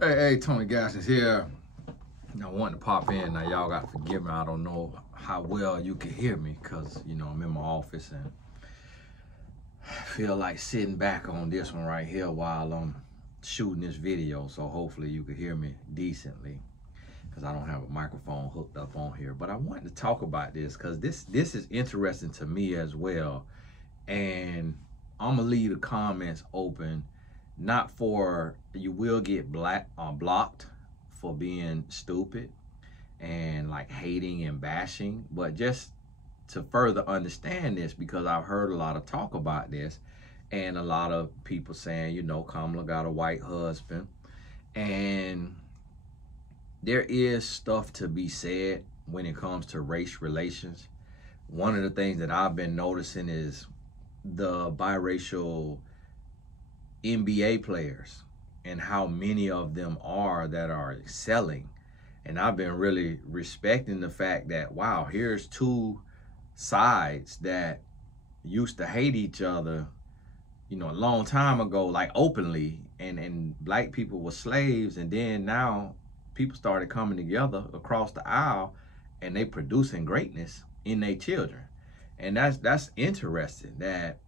Hey, Tony Gas is here. I wanted to pop in. Now, y'all got to forgive me. I don't know how well you can hear me because, I'm in my office and I feel like sitting back on this one right here while I'm shooting this video. So hopefully you can hear me decently because I don't have a microphone hooked up on here. But I wanted to talk about this because this is interesting to me as well. And I'm going to leave the comments open. Not for, you will get blocked for being stupid and like hating and bashing, but just to further understand this, because I've heard a lot of talk about this and a lot of people saying, Kamala got a white husband, and there is stuff to be said when it comes to race relations. One of the things that I've been noticing is the biracial NBA players and how many of them are that are excelling. And I've been really respecting the fact that, wow, here's two sides that used to hate each other, a long time ago, like openly, and black people were slaves, and then now people started coming together across the aisle and they producing greatness in their children. And that's interesting that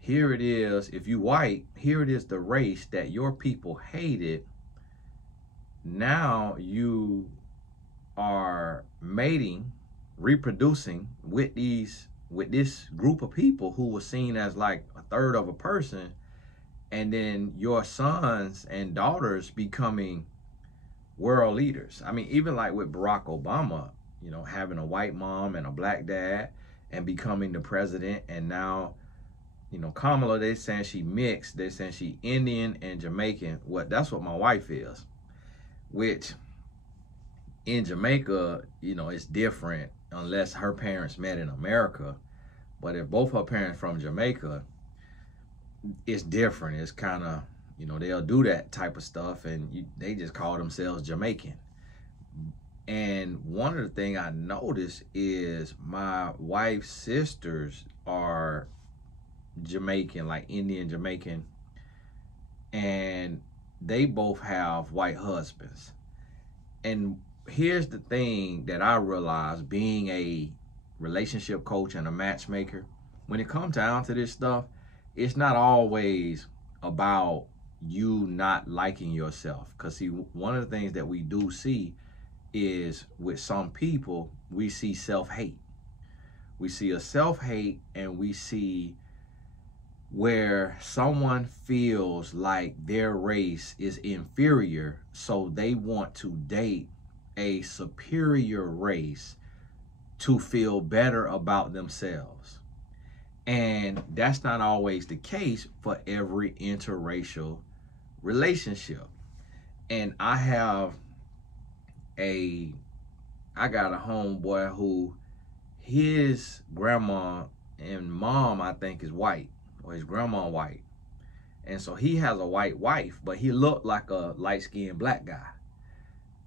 here it is, if you white, here it is the race that your people hated. Now you are mating, reproducing with this group of people who were seen as like a third of a person, and then your sons and daughters becoming world leaders. I mean, even like with Barack Obama, having a white mom and a black dad and becoming the president, and now Kamala, they saying she mixed. They saying she Indian and Jamaican. That's what my wife is. Which in Jamaica, it's different unless her parents met in America. But if both her parents from Jamaica, it's different. It's kind of, they'll do that type of stuff, and they just call themselves Jamaican. And one of the things I noticed is my wife's sisters are Jamaican, like Indian Jamaican, and they both have white husbands. And here's the thing that I realized, being a relationship coach and a matchmaker, when it comes down to this stuff, it's not always about you not liking yourself. Because see, one of the things that we do see is with some people, we see self-hate. We see a self-hate, and we see where someone feels like their race is inferior, so they want to date a superior race to feel better about themselves. And that's not always the case for every interracial relationship. And I got a homeboy who his grandma and mom, I think, is white, or his grandma white. And so he has a white wife, but he looked like a light-skinned black guy.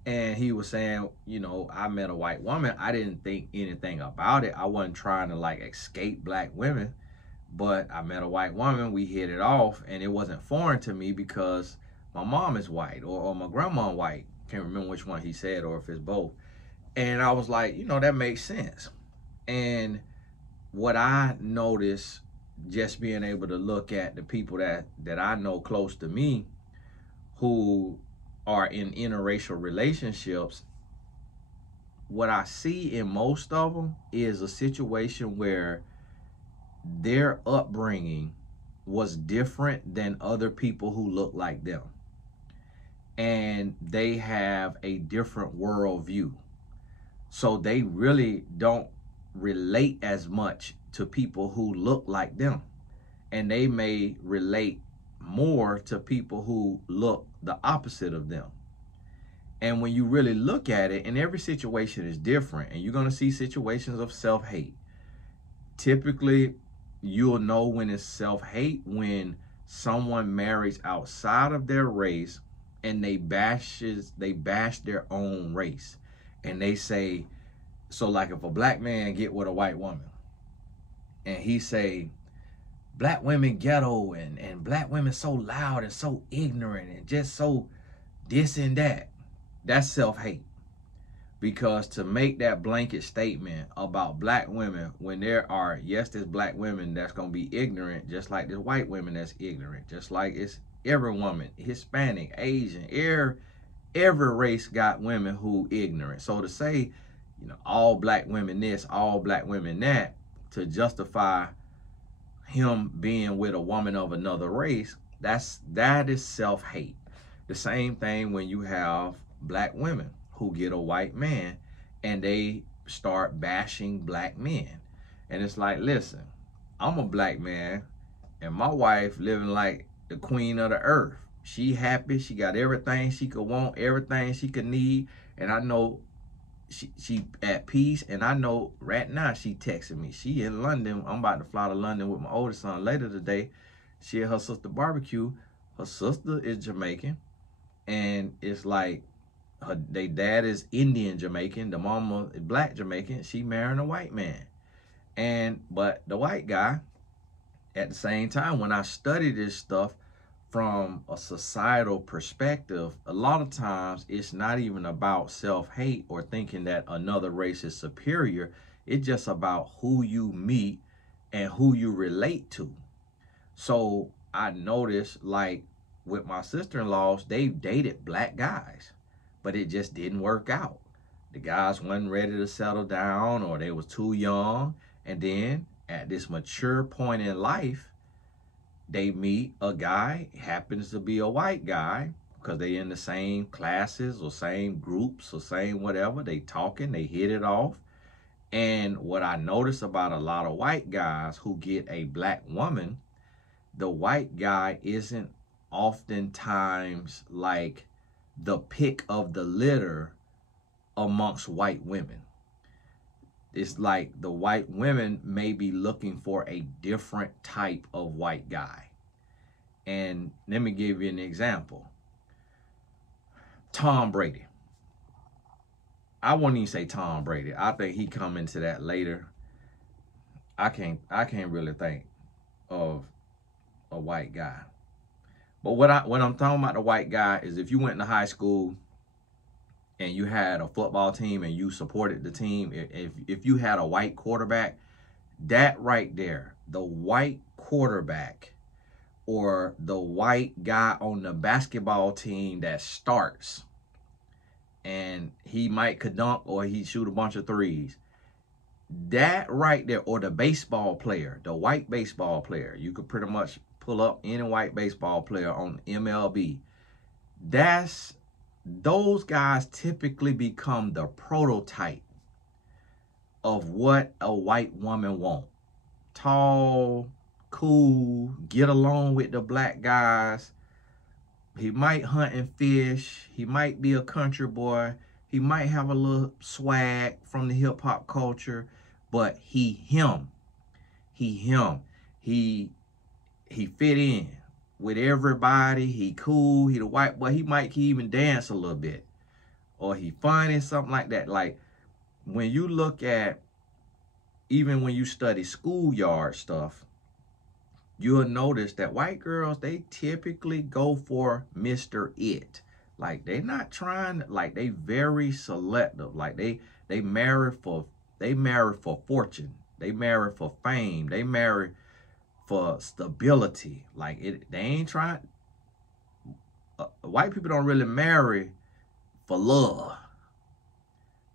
And he was saying, I met a white woman. I didn't think anything about it. I wasn't trying to like escape black women, but I met a white woman. We hit it off, and it wasn't foreign to me because my mom is white, or my grandma white. Can't remember which one he said, or if it's both. And I was like, that makes sense. And what I noticed, just being able to look at the people that I know close to me who are in interracial relationships, what I see in most of them is a situation where their upbringing was different than other people who look like them. And they have a different worldview. So they really don't relate as much to people who look like them. And they may relate more to people who look the opposite of them. And when you really look at it, and every situation is different, and you're going to see situations of self-hate. Typically, you'll know when it's self-hate when someone marries outside of their race and they bash their own race. And they say, so like if a black man get with a white woman and he say, black women ghetto, and black women so loud and so ignorant and just so this and that. That's self-hate. Because to make that blanket statement about black women, when there are, yes, there's black women that's going to be ignorant, just like there's white women that's ignorant, just like it's every woman, Hispanic, Asian, every race got women who ignorant. So to say, all black women this, all black women that, to justify him being with a woman of another race, that is self-hate. The same thing when you have black women who get a white man and they start bashing black men. And it's like, listen, I'm a black man and my wife living like the queen of the earth. She happy, she got everything she could want, everything she could need, and I know she at peace. And I know right now she texting me. She in London. I'm about to fly to London with my oldest son later today. She at her sister barbecue. Her sister is Jamaican, and it's like they dad is Indian Jamaican, the mama is black Jamaican. She marrying a white man, but the white guy, at the same time, when I study this stuff from a societal perspective, a lot of times it's not even about self-hate or thinking that another race is superior. It's just about who you meet and who you relate to. So I noticed, like with my sister-in-laws, they dated black guys, but it just didn't work out. The guys wasn't ready to settle down, or they was too young. And then at this mature point in life, they meet a guy, happens to be a white guy, because they in the same classes or same groups or same whatever. They talking, they hit it off. And what I notice about a lot of white guys who get a black woman, the white guy isn't oftentimes like the pick of the litter amongst white women. It's like the white women may be looking for a different type of white guy. And let me give you an example. Tom Brady. I won't even say Tom Brady. I think he come into that later. I can't really think of a white guy. But what I'm talking about the white guy is, if you went to high school and you had a football team and you supported the team, if you had a white quarterback, that right there, the white quarterback or the white guy on the basketball team that starts, and he might could dunk or he shoot a bunch of threes, that right there, or the baseball player, the white baseball player, you could pretty much pull up any white baseball player on MLB. Those guys typically become the prototype of what a white woman wants. Tall, cool, get along with the black guys. He might hunt and fish. He might be a country boy. He might have a little swag from the hip hop culture, but he him. He fit in with everybody. He cool. He the white boy. He might even dance a little bit, or he funny, something like that. Like when you look at, even when you study schoolyard stuff, you'll notice that white girls, they typically go for Mr. It. Like they not trying, like they very selective. Like they marry for fortune. They marry for fame. They marry for stability. Like they ain't trying. White people don't really marry for love.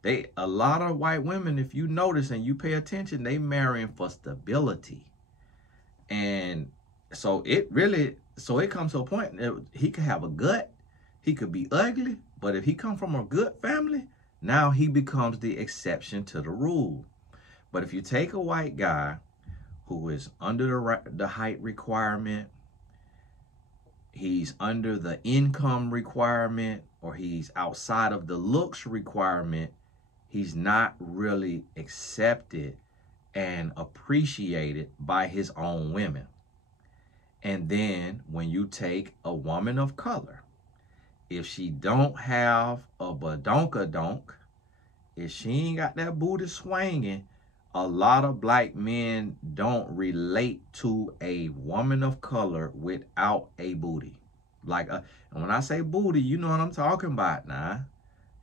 A lot of white women, if you notice and you pay attention, they marrying for stability. And so it comes to a point that he could have a gut, he could be ugly, but if he come from a good family, now he becomes the exception to the rule. But if you take a white guy who is under the height requirement, he's under the income requirement, or he's outside of the looks requirement, he's not really accepted and appreciated by his own women. And then when you take a woman of color, if she don't have a badonkadonk, if she ain't got that booty swinging, a lot of black men don't relate to a woman of color without a booty. Like, and when I say booty, you know what I'm talking about now.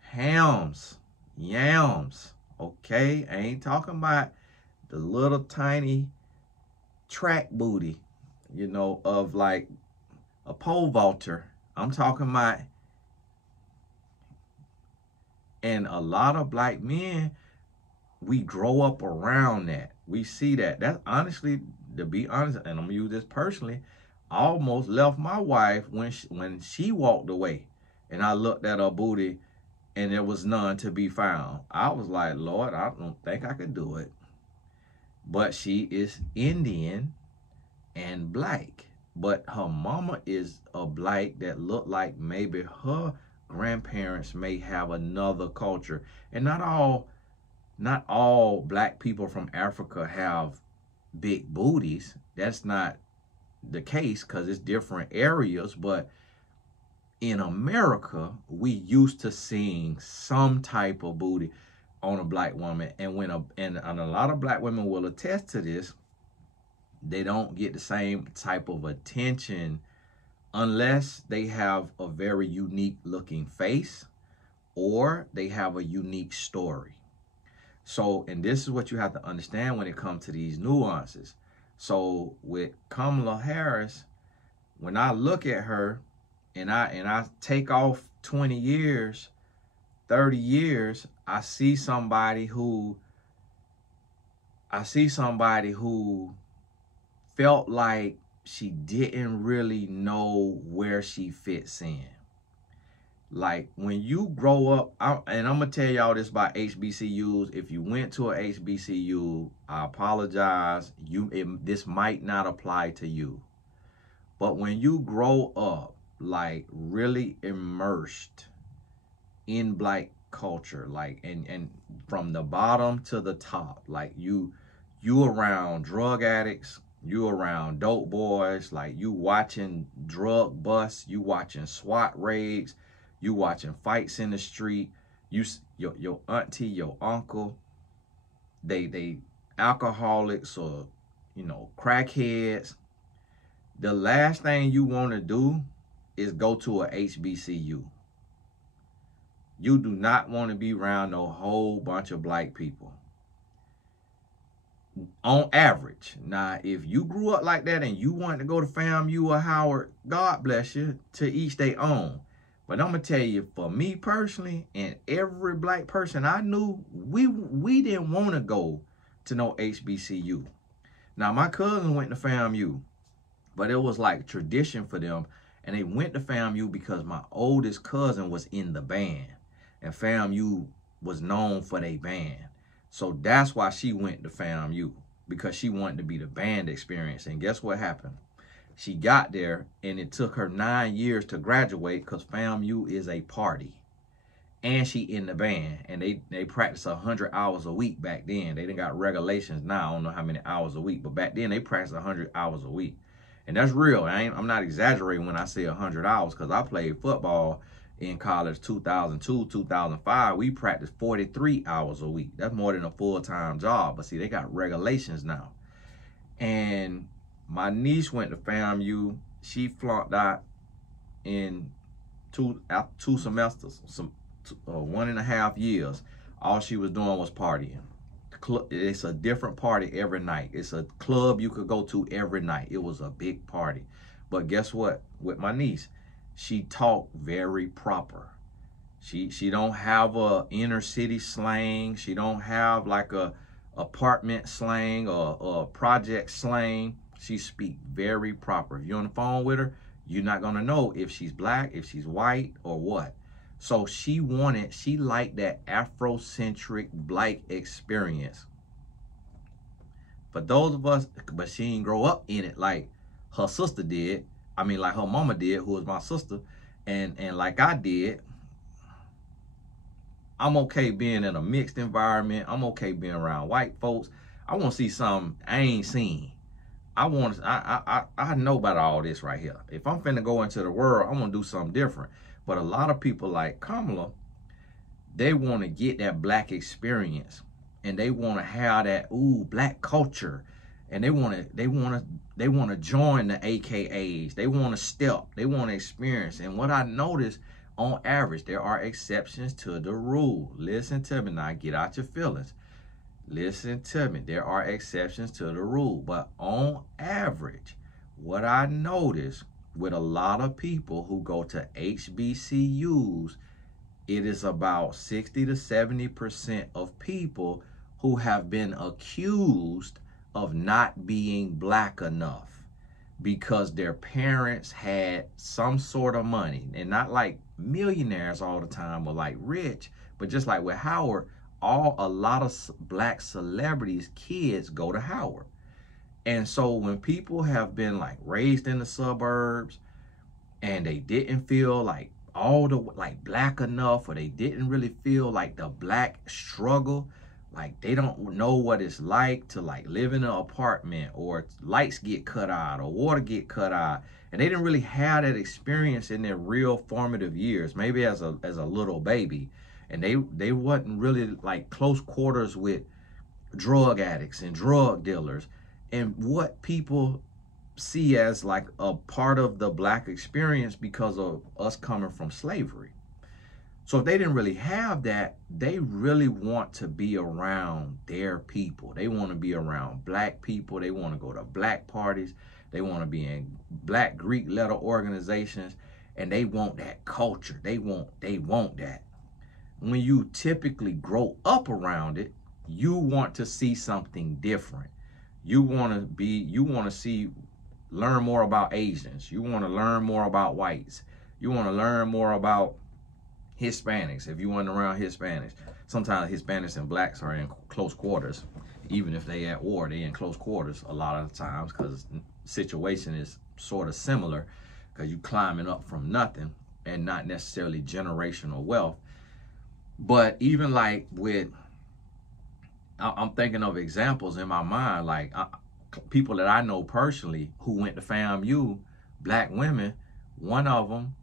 Hams, yams, okay? I ain't talking about the little tiny track booty, you know, of like a pole vaulter. I'm talking about, and a lot of black men, we grow up around that. We see that. That's honestly, to be honest, and I'm gonna use this personally, I almost left my wife when she walked away, and I looked at her booty, and there was none to be found. I was like, Lord, I don't think I could do it. But she is Indian and black. But her mama is a black that looked like maybe her grandparents may have another culture. And not all black people from Africa have big booties. That's not the case because it's different areas. But in America, we used to seeing some type of booty on a black woman. And and a lot of black women will attest to this, they don't get the same type of attention unless they have a very unique looking face or they have a unique story. So, and this is what you have to understand when it comes to these nuances. So with Kamala Harris, when I look at her and I take off 20 years, 30 years, I see somebody who felt like she didn't really know where she fits in. Like when you grow up, and I'm going to tell y'all this about HBCUs. If you went to a HBCU, I apologize. This might not apply to you. But when you grow up, like really immersed in black culture, like, and from the bottom to the top, like you around drug addicts, you around dope boys, like you watching drug busts, you watching SWAT raids, you watching fights in the street, your auntie, your uncle, they alcoholics or, you know, crackheads. The last thing you want to do is go to a HBCU. You do not want to be around a whole bunch of black people. On average. Now, if you grew up like that and you want to go to FAMU or Howard, God bless you, to each their own. But I'm going to tell you, for me personally, and every black person I knew, we didn't want to go to no HBCU. Now, my cousin went to FAMU, but it was like tradition for them. And they went to FAMU because my oldest cousin was in the band. And FAMU was known for their band. So that's why she went to FAMU, because she wanted to be the band experience. And guess what happened? She got there, and it took her 9 years to graduate because FAMU is a party. And she in the band, and they practice 100 hours a week back then. They done got regulations now. I don't know how many hours a week, but back then they practiced 100 hours a week. And that's real. I'm not exaggerating when I say 100 hours, because I played football in college 2002, 2005. We practiced 43 hours a week. That's more than a full-time job. But see, they got regulations now. And my niece went to FAMU. She flunked out in two semesters, 1.5 years. All she was doing was partying. It's a different party every night. It's a club you could go to every night. It was a big party. But guess what? With my niece, she talked very proper. She don't have a inner city slang. She don't have like a apartment slang or a project slang. She speak very proper. If you're on the phone with her, you're not gonna know if she's black, if she's white, or what. So she liked that Afrocentric black experience. For those of us, but she didn't grow up in it like her sister did. I mean, like her mama did, who was my sister. And like I did, I'm okay being in a mixed environment. I'm okay being around white folks. I want to see something I ain't seen. I know about all this right here. If I'm finna go into the world, I want to do something different. But a lot of people like Kamala, they want to get that black experience. And they want to have that, black culture. and they want to join the AKAs. They want to step. They want to experience. And what I noticed, on average, there are exceptions to the rule. Listen to me now. Get out your feelings. Listen to me. There are exceptions to the rule. But on average, what I noticed with a lot of people who go to HBCUs, it is about 60 to 70% of people who have been accused of not being black enough because their parents had some sort of money, and not like millionaires all the time or like rich, but just like with Howard, a lot of black celebrities' kids go to Howard. And so when people have been like raised in the suburbs and they didn't feel like black enough, or they didn't really feel like the black struggle, like they don't know what it's like to like live in an apartment, or lights get cut out or water get cut out, and they didn't really have that experience in their real formative years, maybe as a little baby, and they wasn't really like close quarters with drug addicts and drug dealers, and what people see as like a part of the black experience because of us coming from slavery. So if they didn't really have that, they really want to be around their people. They want to be around black people. They want to go to black parties. They want to be in black Greek letter organizations, and they want that culture. They want that. When you typically grow up around it, you want to see something different. You want to learn more about Asians. You want to learn more about whites. You want to learn more about Hispanics. If you weren't around Hispanics, sometimes Hispanics and blacks are in close quarters. Even if they at war, they in close quarters a lot of the times, because the situation is sort of similar, because you climbing up from nothing and not necessarily generational wealth. But even like I'm thinking of examples in my mind, like people that I know personally who went to FAMU, black women. One of them,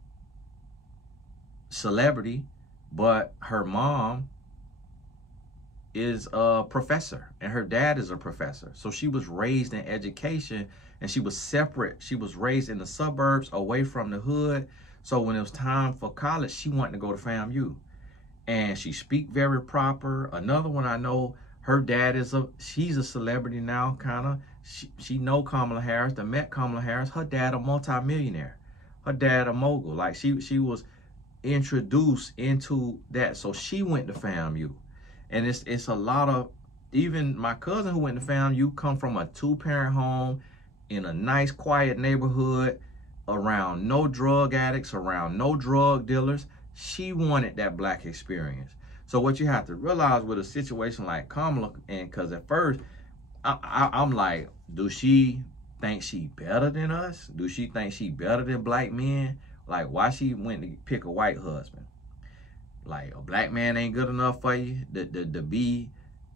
celebrity, but her mom is a professor and her dad is a professor. So she was raised in education, and she was separate. She was raised in the suburbs away from the hood. So when it was time for college, she wanted to go to FAMU, and she speak very proper. Another one I know, her dad she's a celebrity now, kind of. She know Kamala Harris, met Kamala Harris. Her dad a multimillionaire. Her dad a mogul. Like she was introduced into that. So she went to FAMU. And it's a lot of, even my cousin who went to FAMU come from a 2-parent home in a nice quiet neighborhood around no drug addicts, around no drug dealers. She wanted that black experience. So what you have to realize with a situation like Kamala, and because at first I'm like, do she think she better than us? Do she think she better than black men? Like, why she went to pick a white husband? Like, a black man ain't good enough for you to be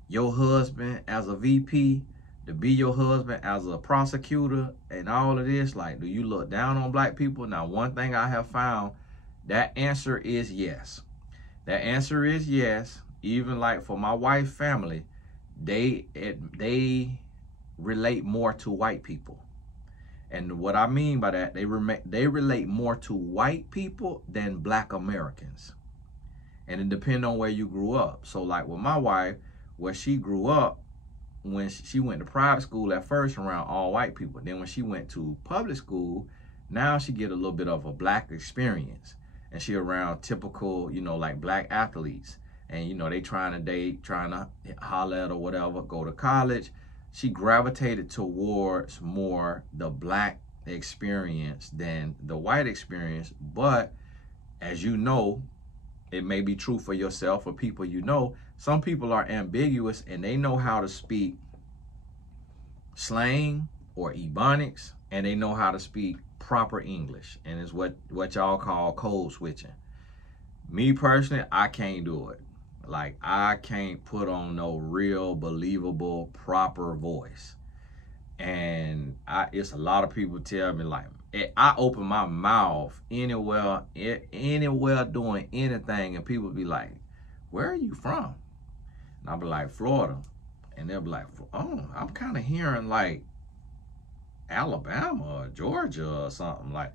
your husband as a VP, to be your husband as a prosecutor, and all of this? Like, do you look down on black people? Now, one thing I have found, that answer is yes. That answer is yes. Even like for my wife's family, they relate more to white people. And what I mean by that, they relate more to white people than black Americans. And it depends on where you grew up. So like with my wife, where she grew up, when she went to private school at first around all white people. Then when she went to public school, now she get a little bit of a black experience. And she around typical, like black athletes. And, they trying to date, trying to holler at or whatever, go to college. She gravitated towards more the black experience than the white experience. But as you know, it may be true for yourself or people some people are ambiguous and they know how to speak slang or ebonics, and they know how to speak proper English, and it's what y'all call code switching. Me personally, I can't do it. Like, I can't put on no real believable proper voice. And it's a lot of people tell me, like, I open my mouth anywhere doing anything, and people be like, where are you from? And I'll be like, Florida. And they'll be like, oh, I'm kind of hearing like Alabama or Georgia or something. Like,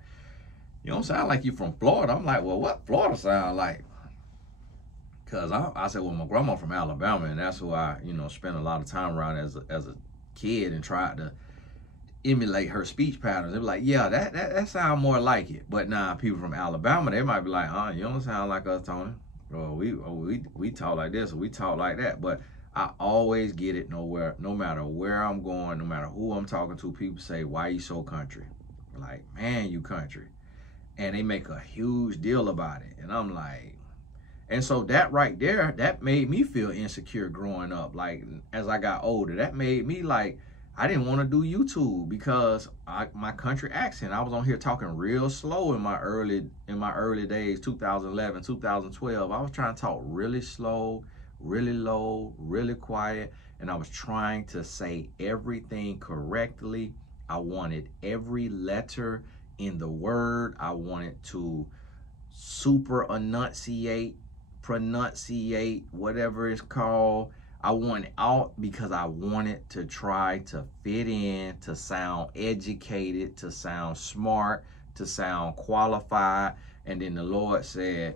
you don't sound like you from Florida. I'm like, well, what Florida sound like? Because I said, well, my grandma from Alabama, and that's who I, spent a lot of time around as a kid and tried to emulate her speech patterns. They be like, yeah, that sound more like it. But now people from Alabama, they might be like, you don't sound like us, Tony. Or we talk like this, or we talk like that. But I always get it no matter where I'm going, no matter who I'm talking to, people say, why you so country? Like, man, you country. And they make a huge deal about it. And I'm like, and so that right there, that made me feel insecure growing up. Like, as I got older, that made me like, I didn't want to do YouTube because my country accent. I was on here talking real slow in my early days, 2011, 2012. I was trying to talk really slow, really low, really quiet, and I was trying to say everything correctly. I wanted every letter in the word. I wanted to super enunciate, pronunciate, whatever it's called. I want it out because I wanted to try to fit in, to sound educated, to sound smart, to sound qualified. And then the Lord said,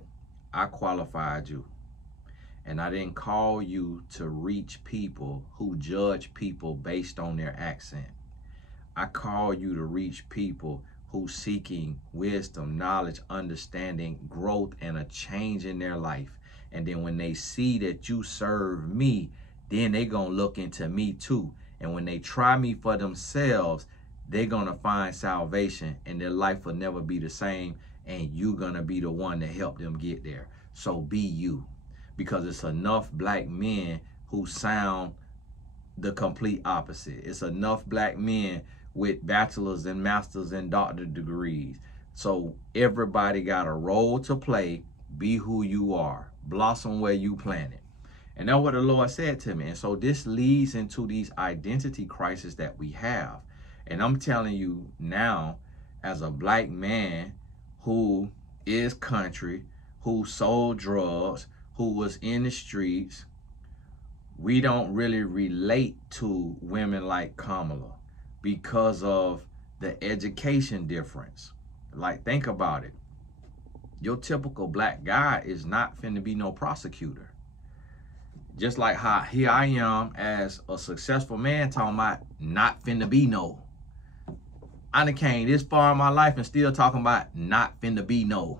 I qualified you. And I didn't call you to reach people who judge people based on their accent. I call you to reach people who seeking wisdom, knowledge, understanding, growth, and a change in their life. And then when they see that you serve me, then they gonna look into me too. And when they try me for themselves, they're gonna find salvation and their life will never be the same. And you gonna be the one to help them get there. So be you. Because it's enough black men who sound the complete opposite. It's enough black men with bachelor's and master's and doctorate degrees. So everybody got a role to play. Be who you are. Blossom where you planted. And that's what the Lord said to me. And so this leads into these identity crises that we have. And I'm telling you now, as a black man who is country, who sold drugs, who was in the streets, we don't really relate to women like Kamala because of the education difference. Like, think about it. Your typical black guy is not finna be no prosecutor. Just like how here I am as a successful man talking about not finna be no. I done came this far in my life and still talking about not finna be no.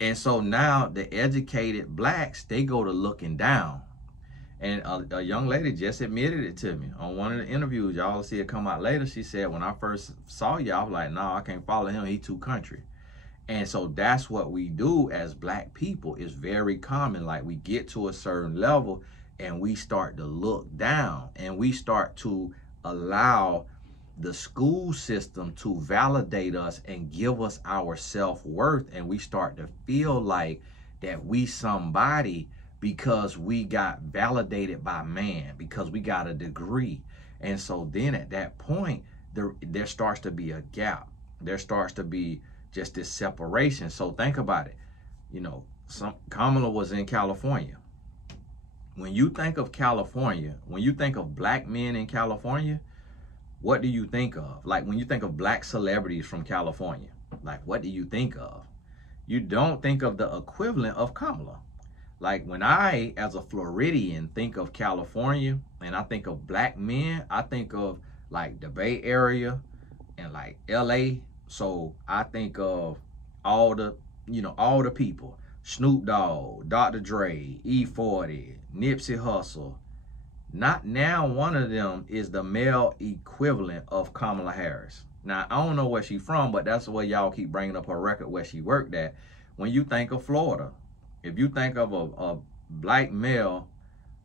And so now the educated blacks, they go to looking down. And a young lady just admitted it to me on one of the interviews. Y'all will see it come out later. She said, when I first saw you, I was like, no, I can't follow him. He too country. And so that's what we do as black people. Is very common. Like, we get to a certain level and we start to look down and we start to allow the school system to validate us and give us our self-worth. And we start to feel like that we somebody because we got validated by man, because we got a degree. And so then at that point, there starts to be a gap. There starts to be just this separation. So think about it. Kamala was in California. When you think of California, when you think of black men in California, what do you think of? Like, when you think of black celebrities from California, like, what do you think of? You don't think of the equivalent of Kamala. Like, when I, as a Floridian, think of California and I think of black men, I think of like the Bay Area and like LA. So I think of all the people: Snoop Dogg, Dr. Dre, E40, Nipsey Hussle. Not now one of them is the male equivalent of Kamala Harris. Now, I don't know where she's from, but that's the way y'all keep bringing up her record where she worked at. When you think of Florida, if you think of a black male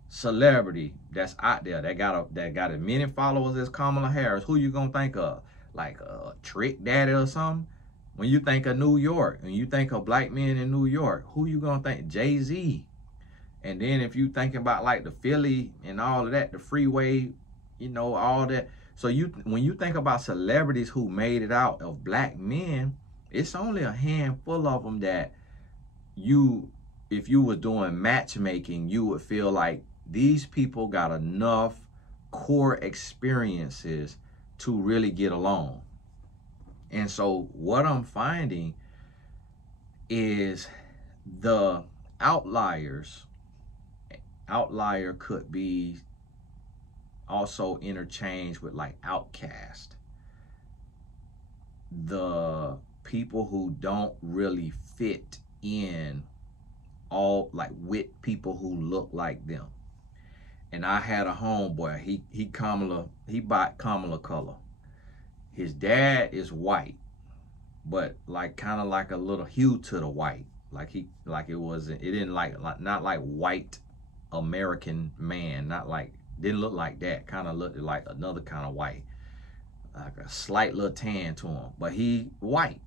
celebrity that's out there that got as many followers as Kamala Harris, who you gonna think of? Like a Trick Daddy or something? When you think of New York, when you think of black men in New York, who you gonna think? Jay-Z. And then if you thinking about like the Philly and all of that, the freeway, all that. So when you think about celebrities who made it out of black men, it's only a handful of them that if you was doing matchmaking, you would feel like these people got enough core experiences to really get along. And so what I'm finding is the outlier could be also interchanged with like outcast. The people who don't really fit in all like with people who look like them. And I had a homeboy, he bought Kamala color. His dad is white, but like kind of like a little hue to the white. Like it didn't like not like white American man, not like, didn't look like that. Kind of looked like another kind of white, like a slight little tan to him, but he white.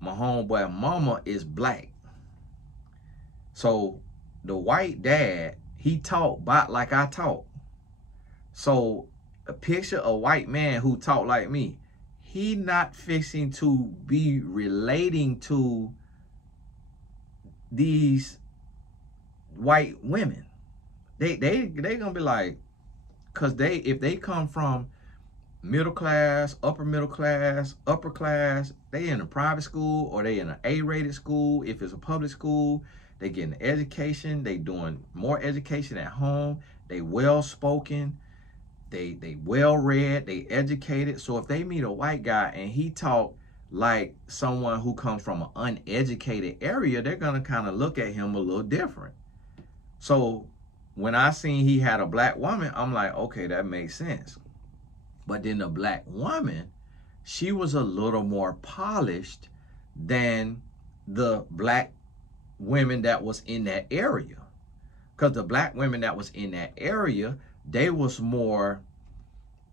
My homeboy mama is black. So the white dad, he talk about like I talk. So a picture of a white man who talk like me, he not fixing to be relating to these white women. They gonna be like, cause if they come from middle class, upper class, they in a private school or they in an A-rated school. If it's a public school, they getting an education. They doing more education at home. They well spoken. They well read. They educated. So if they meet a white guy and he talk like someone who comes from an uneducated area, they're gonna kind of look at him a little different. So when I seen he had a black woman, I'm like, okay, that makes sense. But then the black woman, she was a little more polished than the black women that was in that area. Because the black women that was in that area, they was more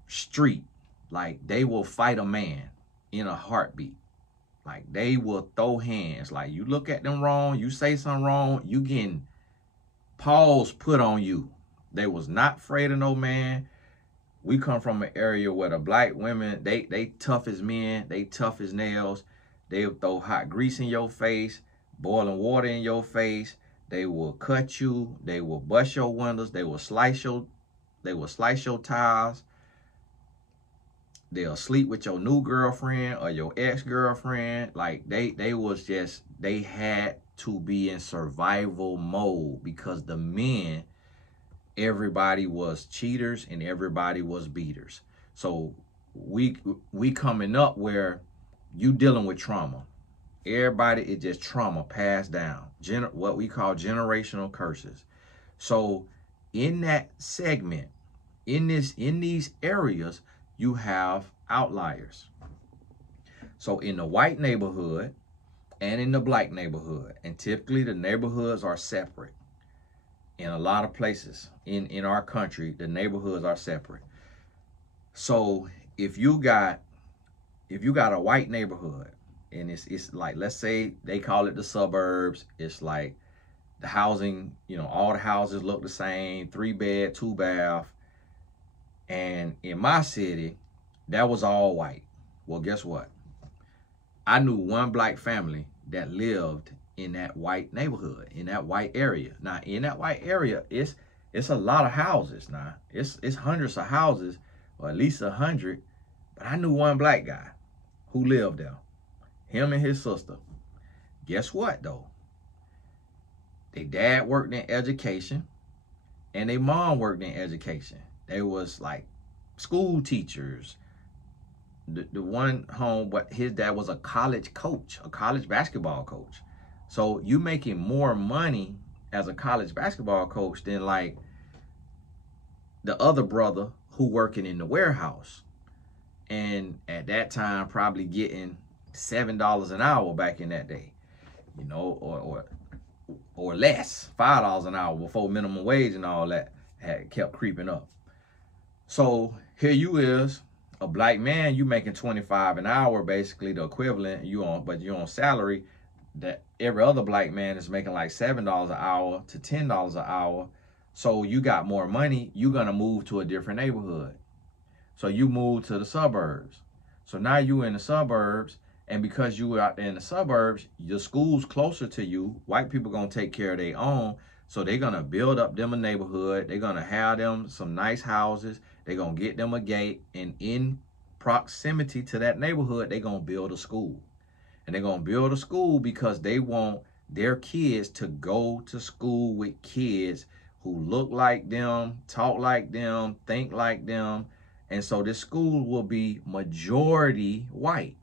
street. Like they will fight a man in a heartbeat. Like they will throw hands. Like you look at them wrong, you say something wrong, you getting paws put on you. They was not afraid of no man. We come from an area where the black women, they tough as men, they tough as nails. They'll throw hot grease in your face, boiling water in your face. They will cut you. They will bust your windows. They will slice your tires. They'll sleep with your new girlfriend or your ex-girlfriend. Like they had to be in survival mode because the men, everybody was cheaters and everybody was beaters. So we coming up where you dealing with trauma. Everybody is just trauma passed down. What we call generational curses. So in that segment, in these areas, you have outliers. So in the white neighborhood and in the black neighborhood, and typically the neighborhoods are separate. In a lot of places in our country, the neighborhoods are separate. So if you got a white neighborhood and it's like, let's say they call it the suburbs, it's like the housing, all the houses look the same, 3-bed, 2-bath. And in my city, that was all white. Well, guess what? I knew one black family that lived in that white neighborhood, in that white area. Now, in that white area, it's a lot of houses now. It's hundreds of houses, or at least 100. But I knew one black guy who lived there, him and his sister. Guess what, though? Their dad worked in education, and their mom worked in education. They was like school teachers. The one home, but his dad was a college coach, a college basketball coach. So you making more money as a college basketball coach than like the other brother who working in the warehouse. And at that time, probably getting $7 an hour back in that day, or less, $5 an hour before minimum wage and all that had kept creeping up. So here you is, a black man, you making $25 an hour, basically the equivalent. But you're on salary that every other black man is making like $7 an hour to $10 an hour. So you got more money, you're gonna move to a different neighborhood. So you move to the suburbs. So now you in the suburbs, and because you out there in the suburbs, your school's closer to you. White people gonna take care of their own. So they're going to build up them a neighborhood. They're going to have them some nice houses. They're going to get them a gate. And in proximity to that neighborhood, they're going to build a school. And they're going to build a school because they want their kids to go to school with kids who look like them, talk like them, think like them. And so this school will be majority white.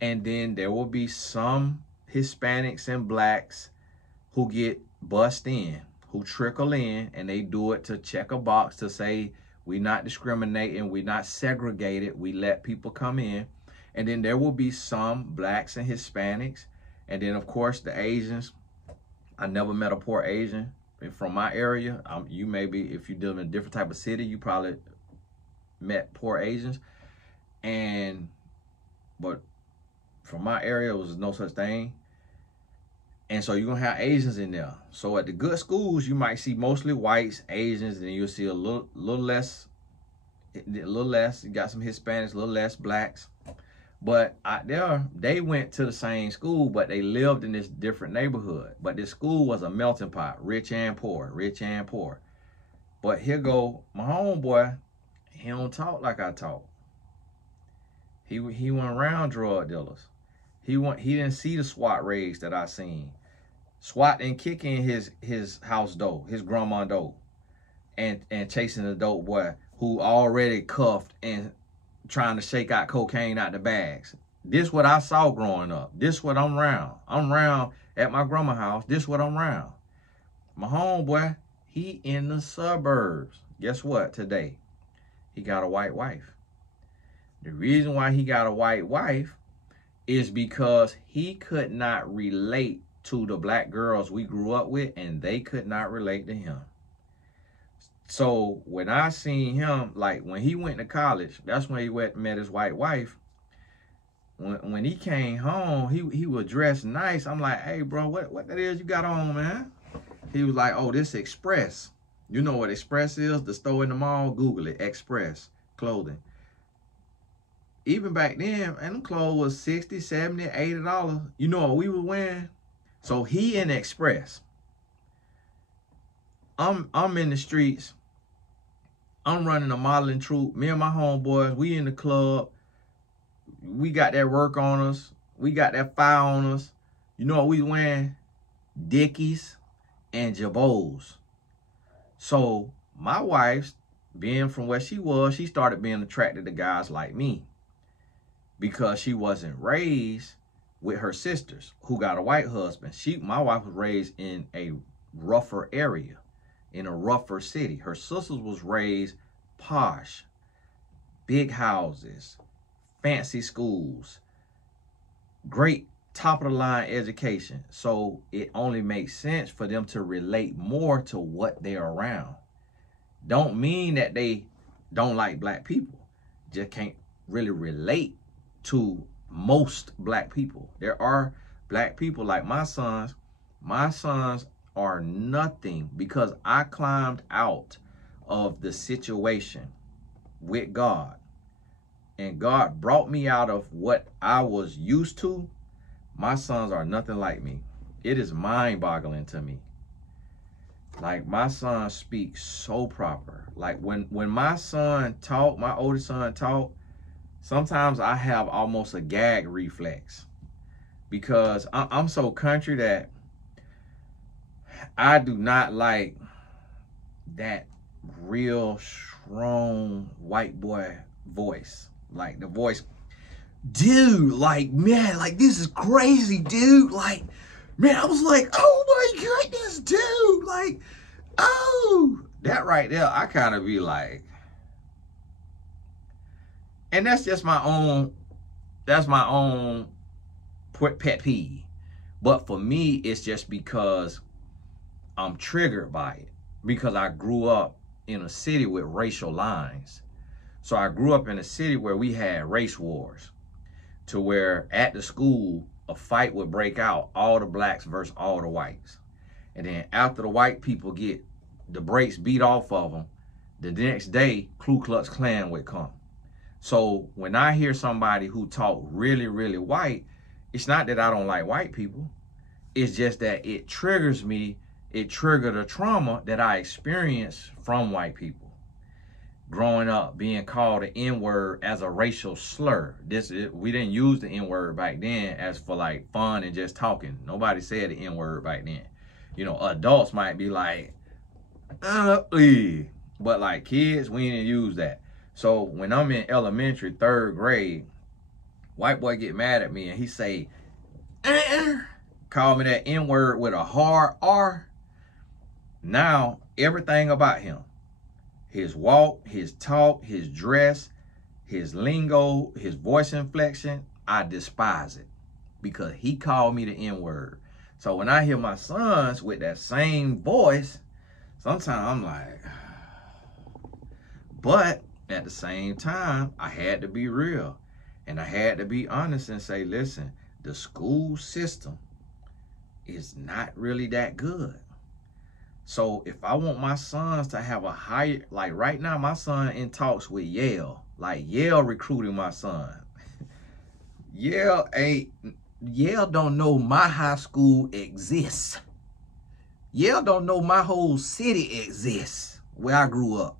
And then there will be some Hispanics and blacks who get bussed in, who trickle in, and they do it to check a box to say, we're not discriminating, we're not segregated, we let people come in. And then there will be some blacks and Hispanics. And then, of course, the Asians. I never met a poor Asian. And from my area, you maybe, if you live in a different type of city, you probably met poor Asians. But from my area, there was no such thing. And so you're going to have Asians in there. So at the good schools, you might see mostly whites, Asians, and then you'll see a little less. You got some Hispanics, a little less blacks. But out there, they went to the same school, but they lived in this different neighborhood. But this school was a melting pot, rich and poor, rich and poor. But here go my homeboy, he don't talk like I talk. He went around drug dealers. He didn't see the SWAT raids that I seen. SWAT didn't kick in his house door, his grandma door, and chasing the dope boy who already cuffed and trying to shake out cocaine out the bags. This what I saw growing up. This what I'm around. I'm around at my grandma's house. This what I'm around. My homeboy, he in the suburbs. Guess what? Today, he got a white wife. The reason why he got a white wife is because he could not relate to the black girls we grew up with, and they could not relate to him. So when I seen him, like when he went to college, that's when he met his white wife. When he came home, he was dressed nice. I'm like, hey, bro, what that is you got on, man? He was like, oh, this Express. You know what Express is? The store in the mall? Google it, Express clothing. Even back then, and them clothes was $60, $70, $80. You know what we were wearing? So he in Express. I'm in the streets. I'm running a modeling troupe. Me and my homeboys, we in the club. We got that work on us. We got that fire on us. You know what we wearing? Dickies and Jabos. So my wife, being from where she was, she started being attracted to guys like me because she wasn't raised with her sisters who got a white husband. My wife was raised in a rougher area, in a rougher city. Her sisters was raised posh, big houses, fancy schools, great top of the line education. So it only makes sense for them to relate more to what they're around. Don't mean that they don't like black people. Just can't really relate to most black people. There are black people like my sons. My sons are nothing because I climbed out of the situation with God. And God brought me out of what I was used to. My sons are nothing like me. It is mind-boggling to me. Like, my son speaks so proper. Like, when my son talk, my oldest son talk, sometimes I have almost a gag reflex because I'm so country that I do not like that real strong white boy voice. Like the voice, dude, like, man, like, this is crazy, dude. Like, man, I was like, oh my goodness, dude. Like, oh, that right there, I kind of be like, and that's just my own pet peeve. But for me, it's just because I'm triggered by it. Because I grew up in a city with racial lines. So I grew up in a city where we had race wars, to where at the school, a fight would break out, all the blacks versus all the whites. And then after the white people get the brakes beat off of them, the next day, Ku Klux Klan would come. So when I hear somebody who talk really, really white, it's not that I don't like white people. It's just that it triggers me it triggered a trauma that I experienced from white people. Growing up, being called the N-word as a racial slur. We didn't use the N-word back then as for like fun and just talking. Nobody said the N-word back then. You know, adults might be like, but like kids, we didn't use that. So when I'm in elementary, 3rd grade, white boy get mad at me and he say, call me that N-word with a hard R. Now, everything about him, his walk, his talk, his dress, his lingo, his voice inflection, I despise it because he called me the N-word. So when I hear my sons with that same voice, sometimes I'm like, but at the same time, I had to be real and I had to be honest and say, listen, the school system is not really that good. So if I want my sons to have a higher, like right now, my son in talks with Yale, like Yale recruiting my son. Yale don't know my high school exists. Yale don't know my whole city exists where I grew up.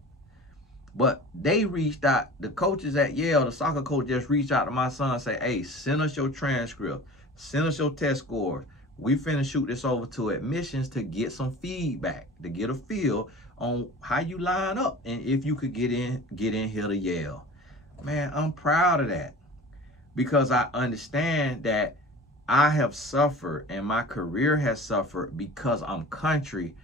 But they reached out, the coaches at Yale, the soccer coach just reached out to my son and say, hey, send us your transcript, send us your test scores. We finna shoot this over to admissions to get some feedback, to get a feel on how you line up and if you could get in here to Yale. Man, I'm proud of that because I understand that I have suffered and my career has suffered because I'm country.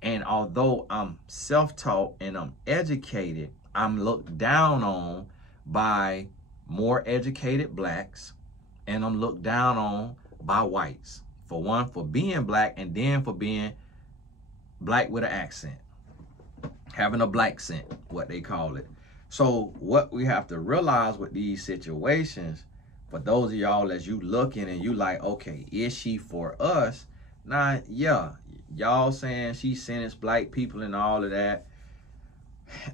And although I'm self-taught and I'm educated, I'm looked down on by more educated blacks and I'm looked down on by whites. For one, for being black, and then for being black with an accent. Having a black accent, what they call it. So what we have to realize with these situations, for those of y'all as you looking and you like, okay, is she for us? Nah, yeah, y'all saying she sentenced black people and all of that.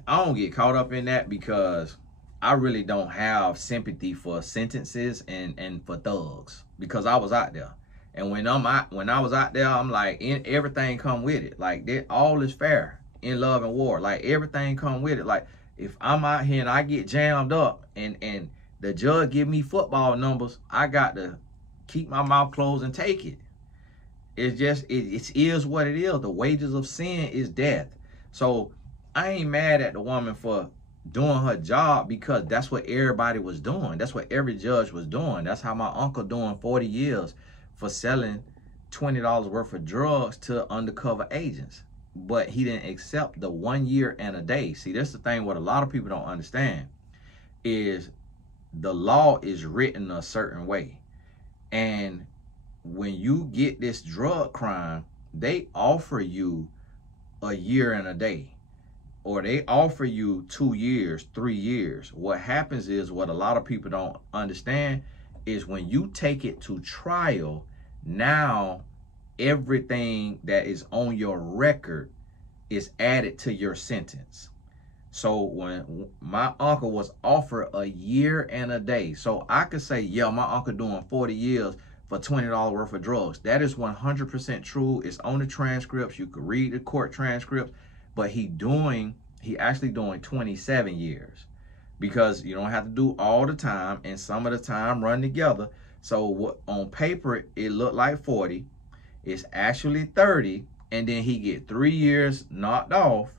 I don't get caught up in that because I really don't have sympathy for sentences and for thugs because I was out there. And when I was out there, I'm like, everything come with it. Like, all is fair in love and war. Like, everything come with it. Like, if I'm out here and I get jammed up and the judge give me football numbers, I got to keep my mouth closed and take it. It's just, it is what it is. The wages of sin is death. So I ain't mad at the woman for doing her job because that's what everybody was doing. That's what every judge was doing. That's how my uncle doing 40 years for selling $20 worth of drugs to undercover agents. But he didn't accept the 1 year and a day. See, that's the thing what a lot of people don't understand is the law is written a certain way. And when you get this drug crime, they offer you a year and a day. Or they offer you 2 years, 3 years. What happens is, what a lot of people don't understand is when you take it to trial, now everything that is on your record is added to your sentence. So when my uncle was offered a year and a day, so I could say, yeah, my uncle doing 40 years for $20 worth of drugs. That is 100% true. It's on the transcripts. You could read the court transcripts. But he actually doing 27 years because you don't have to do all the time and some of the time run together. So on paper, it looked like 40. It's actually 30. And then he get 3 years knocked off.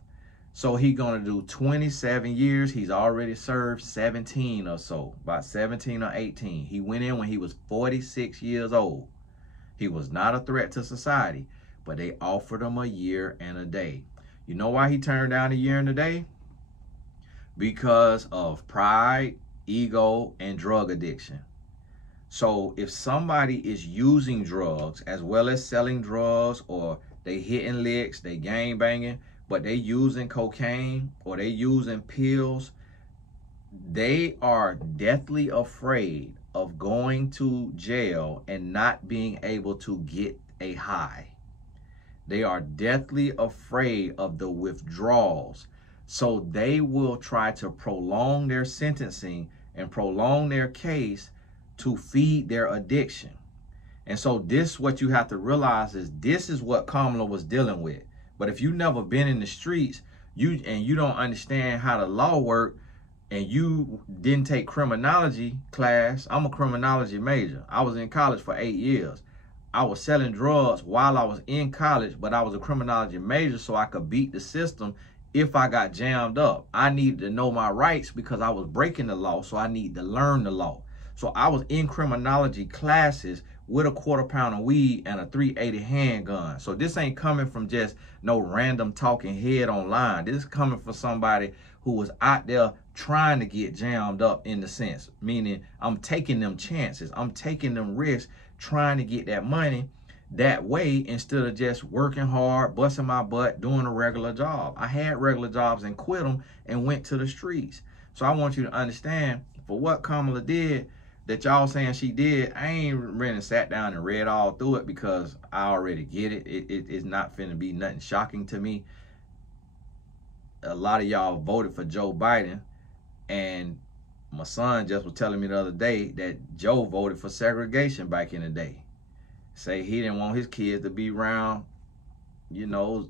So he going to do 27 years. He's already served 17 or so, about 17 or 18. He went in when he was 46 years old. He was not a threat to society, but they offered him a year and a day. You know why he turned down a year and a day? Because of pride, ego, and drug addiction. So if somebody is using drugs as well as selling drugs, or they hitting licks, they gang banging, but they using cocaine or they using pills, they are deathly afraid of going to jail and not being able to get a high. They are deathly afraid of the withdrawals. So they will try to prolong their sentencing and prolong their case to feed their addiction. And so this, what you have to realize is this is what Kamala was dealing with. But if you never been in the streets, you don't understand how the law work, and you didn't take criminology class. I'm a criminology major. I was in college for 8 years. I was selling drugs while I was in college, but I was a criminology major so I could beat the system if I got jammed up. I needed to know my rights because I was breaking the law, so I need to learn the law. So I was in criminology classes with a 1/4 pound of weed and a 380 handgun. So this ain't coming from just no random talking head online. This is coming from somebody who was out there trying to get jammed up, in the sense, meaning I'm taking them chances. I'm taking them risks, trying to get that money that way instead of just working hard, busting my butt, doing a regular job. I had regular jobs and quit them and went to the streets. So I want you to understand, for what Kamala did, that y'all saying she did, I ain't really sat down and read all through it because I already get it. It's not finna be nothing shocking to me. A lot of y'all voted for Joe Biden, and my son just was telling me the other day that Joe voted for segregation back in the day. Say he didn't want his kids to be around, you know,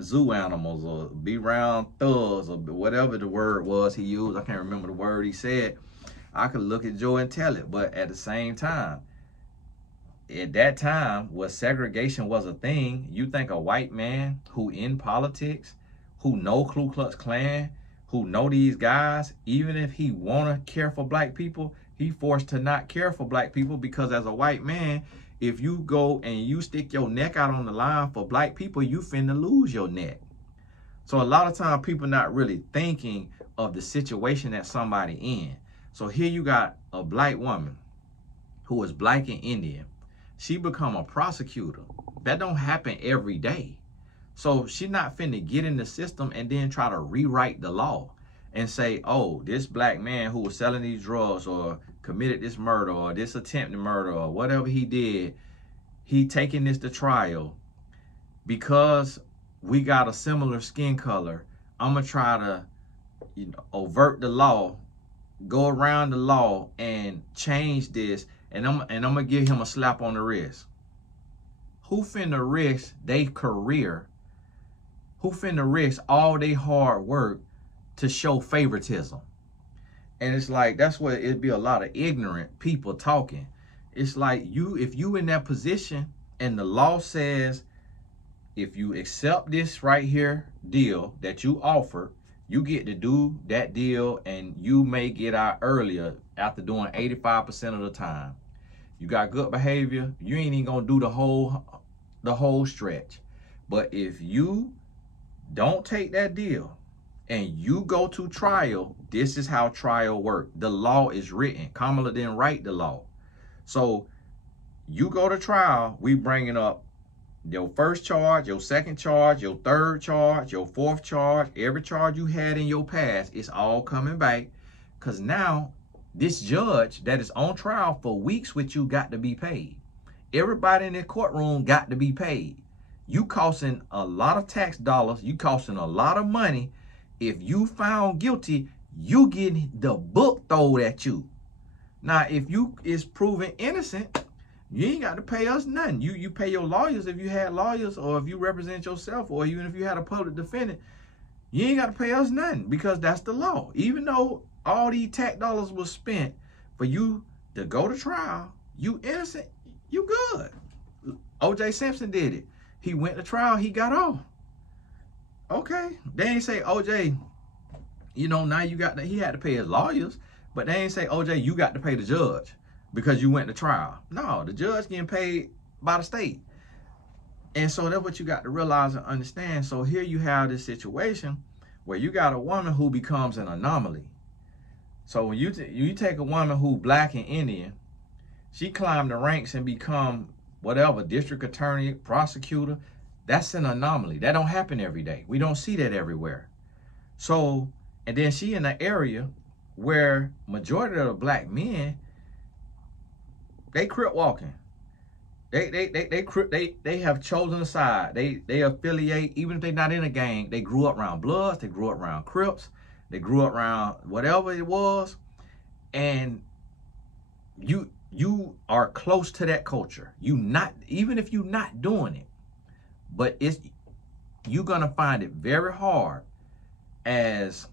zoo animals, or be around thugs, or whatever the word was he used. I can't remember the word he said. I could look at Joe and tell it, but at the same time, at that time, where segregation was a thing, you think a white man who in politics, who know Ku Klux Klan, who know these guys, even if he wanna care for black people, he forced to not care for black people, because as a white man, if you go and you stick your neck out on the line for black people, you finna lose your neck. So a lot of times people not really thinking of the situation that somebody in. So here you got a black woman who is black and Indian. She become a prosecutor. That don't happen every day. So she not finna get in the system and then try to rewrite the law and say, oh, this black man who was selling these drugs or committed this murder or this attempted murder or whatever he did, he taking this to trial because we got a similar skin color. I'm gonna try to, overt the law, go around the law and change this, and I'm gonna give him a slap on the wrist. Who finna risk their career? Who finna risk all their hard work to show favoritism? And it's like, that's where it'd be a lot of ignorant people talking. It's like, if you in that position and the law says, if you accept this right here deal that you offer, you get to do that deal and you may get out earlier after doing 85% of the time. You got good behavior, you ain't even gonna do the whole stretch. But if you don't take that deal and you go to trial, this is how trial works. The law is written. Kamala didn't write the law. So you go to trial, we bringing up your first charge, your second charge, your third charge, your fourth charge, every charge you had in your past, it's all coming back. Because now this judge that is on trial for weeks with you got to be paid. Everybody in the courtroom got to be paid. You costing a lot of tax dollars. You costing a lot of money. If you found guilty, you getting the book thrown at you. Now, if you is proven innocent, you ain't got to pay us nothing. You pay your lawyers if you had lawyers, or if you represent yourself, or even if you had a public defendant, you ain't got to pay us nothing, because that's the law. Even though all these tax dollars was spent for you to go to trial, you innocent, you good. O.J. Simpson did it. He went to trial, he got off. Okay, they ain't say, O.J., now you got he had to pay his lawyers, but they ain't say, O.J., you got to pay the judge because you went to trial. No, the judge getting paid by the state. And so that's what you got to realize and understand. So here you have this situation where you got a woman who becomes an anomaly. So when you take a woman who black and Indian, she climbed the ranks and become whatever, district attorney, prosecutor. That's an anomaly. That don't happen every day. We don't see that everywhere. So, and then she in an area where majority of the black men, they crip walking. They have chosen a side. They affiliate, even if they're not in a gang. They grew up around Bloods. They grew up around Crips. They grew up around whatever it was. And you are close to that culture. You not, even if you're not doing it, but you're gonna find it very hard as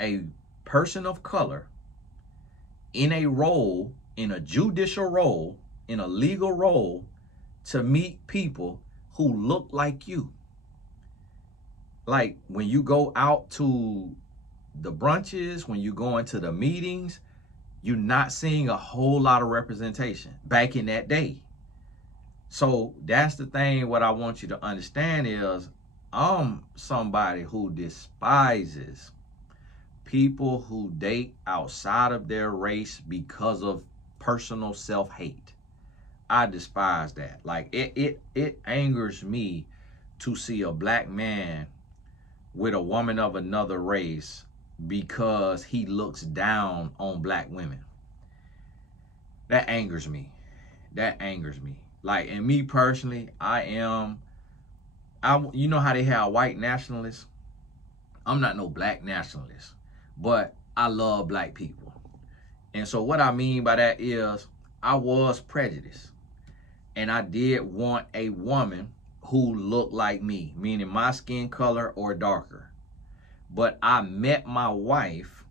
a person of color in a role, in a judicial role, in a legal role, to meet people who look like you. Like when you go out to the brunches, when you go into the meetings, you're not seeing a whole lot of representation back in that day. So that's the thing. What I want you to understand is I'm somebody who despises people who date outside of their race because of personal self-hate. I despise that. Like it angers me to see a black man with a woman of another race because he looks down on black women. That angers me. That angers me. Like, and me personally, you know how they have white nationalists? I'm not no black nationalist, but I love black people. And so what I mean by that is I was prejudiced. And I did want a woman who looked like me, meaning my skin color or darker. But I met my wife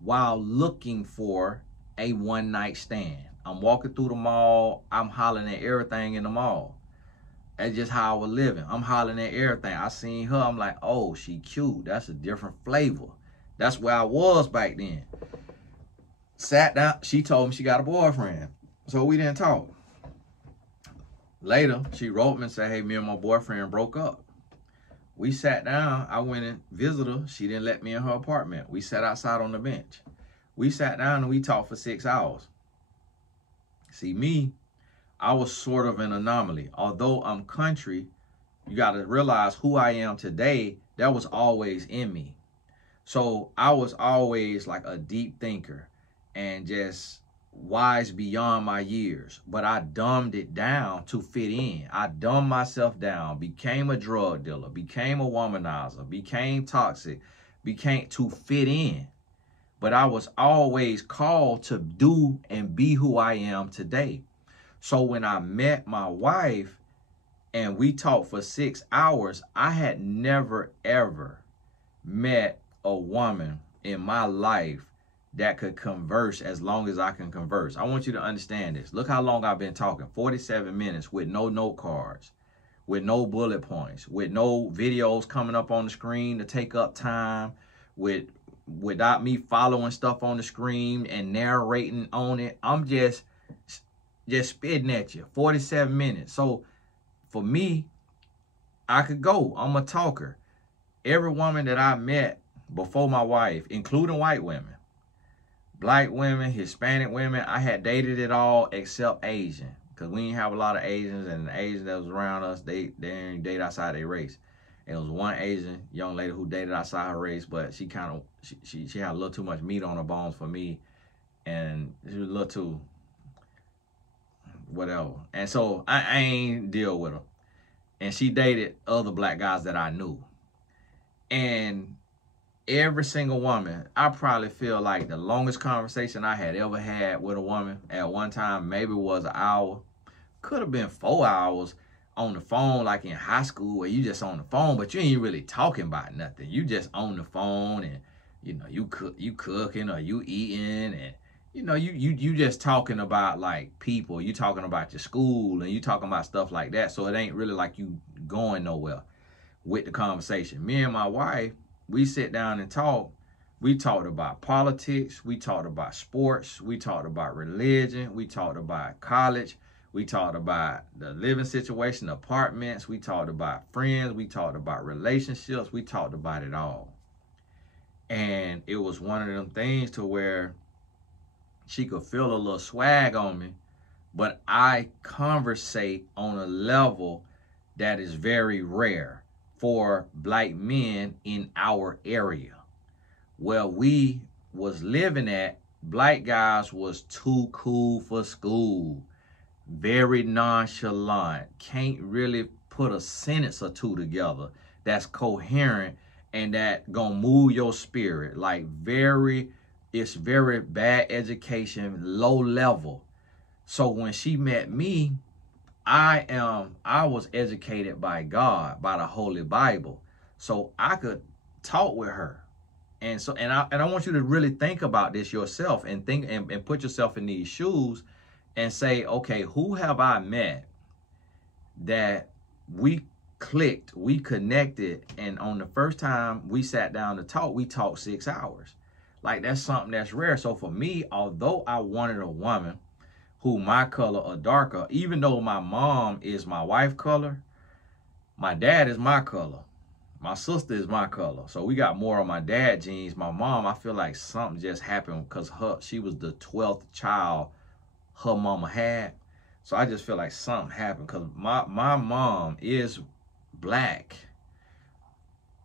while looking for a one-night stand. I'm walking through the mall. I'm hollering at everything in the mall. That's just how I was living. I'm hollering at everything. I seen her. I'm like, oh, she cute. That's a different flavor. That's where I was back then. Sat down. She told me she got a boyfriend. So we didn't talk. Later, she wrote me and said, hey, me and my boyfriend broke up. We sat down. I went and visited her. She didn't let me in her apartment. We sat outside on the bench. We sat down and we talked for 6 hours. See, me, I was sort of an anomaly. Although I'm country, you got to realize who I am today, that was always in me. So I was always like a deep thinker and just wise beyond my years, but I dumbed it down to fit in. I dumbed myself down, became a drug dealer, became a womanizer, became toxic, became to fit in. But I was always called to do and be who I am today. So when I met my wife and we talked for 6 hours, I had never, ever met a woman in my life that could converse as long as I can converse. I want you to understand this. Look how long I've been talking. 47 minutes with no note cards, with no bullet points, with no videos coming up on the screen to take up time, without me following stuff on the screen and narrating on it. I'm just spitting at you. 47 minutes. So for me, I could go. I'm a talker. Every woman that I met before my wife, including white women, black women, Hispanic women, I had dated it all except Asian. Because we didn't have a lot of Asians, and the Asians that was around us, they didn't date outside their race. And it was one Asian young lady who dated outside her race, but she kind of, she had a little too much meat on her bones for me. And she was a little too whatever. And so I ain't deal with her. And she dated other black guys that I knew. And every single woman, I probably feel like the longest conversation I had ever had with a woman at one time maybe was an hour. Could have been 4 hours on the phone, like in high school, where you just on the phone, but you ain't really talking about nothing. You just on the phone, and you know, you cooking or you eating, and you know, you just talking about like people. You talking about your school, and you talking about stuff like that. So it ain't really like you going nowhere with the conversation. Me and my wife, we sit down and talk. We talked about politics. We talked about sports. We talked about religion. We talked about college. We talked about the living situation, apartments. We talked about friends. We talked about relationships. We talked about it all. And it was one of them things to where she could feel a little swag on me, but I conversate on a level that is very rare for black men in our area. Where we was living at, black guys was too cool for school. Very nonchalant, can't really put a sentence or two together that's coherent and that gonna move your spirit. Like very it's very bad education, low level. So when she met me, I was educated by God, by the Holy Bible. So I could talk with her. And I want you to really think about this yourself and think and put yourself in these shoes and say, okay, who have I met that we clicked, we connected, and on the first time we sat down to talk, we talked 6 hours. Like, that's something that's rare. So for me, although I wanted a woman who my color or darker, even though my mom is my wife color, my dad is my color. My sister is my color. So we got more of my dad genes. My mom, I feel like something just happened because she was the 12th child her mama had. So I just feel like something happened because my mom is black.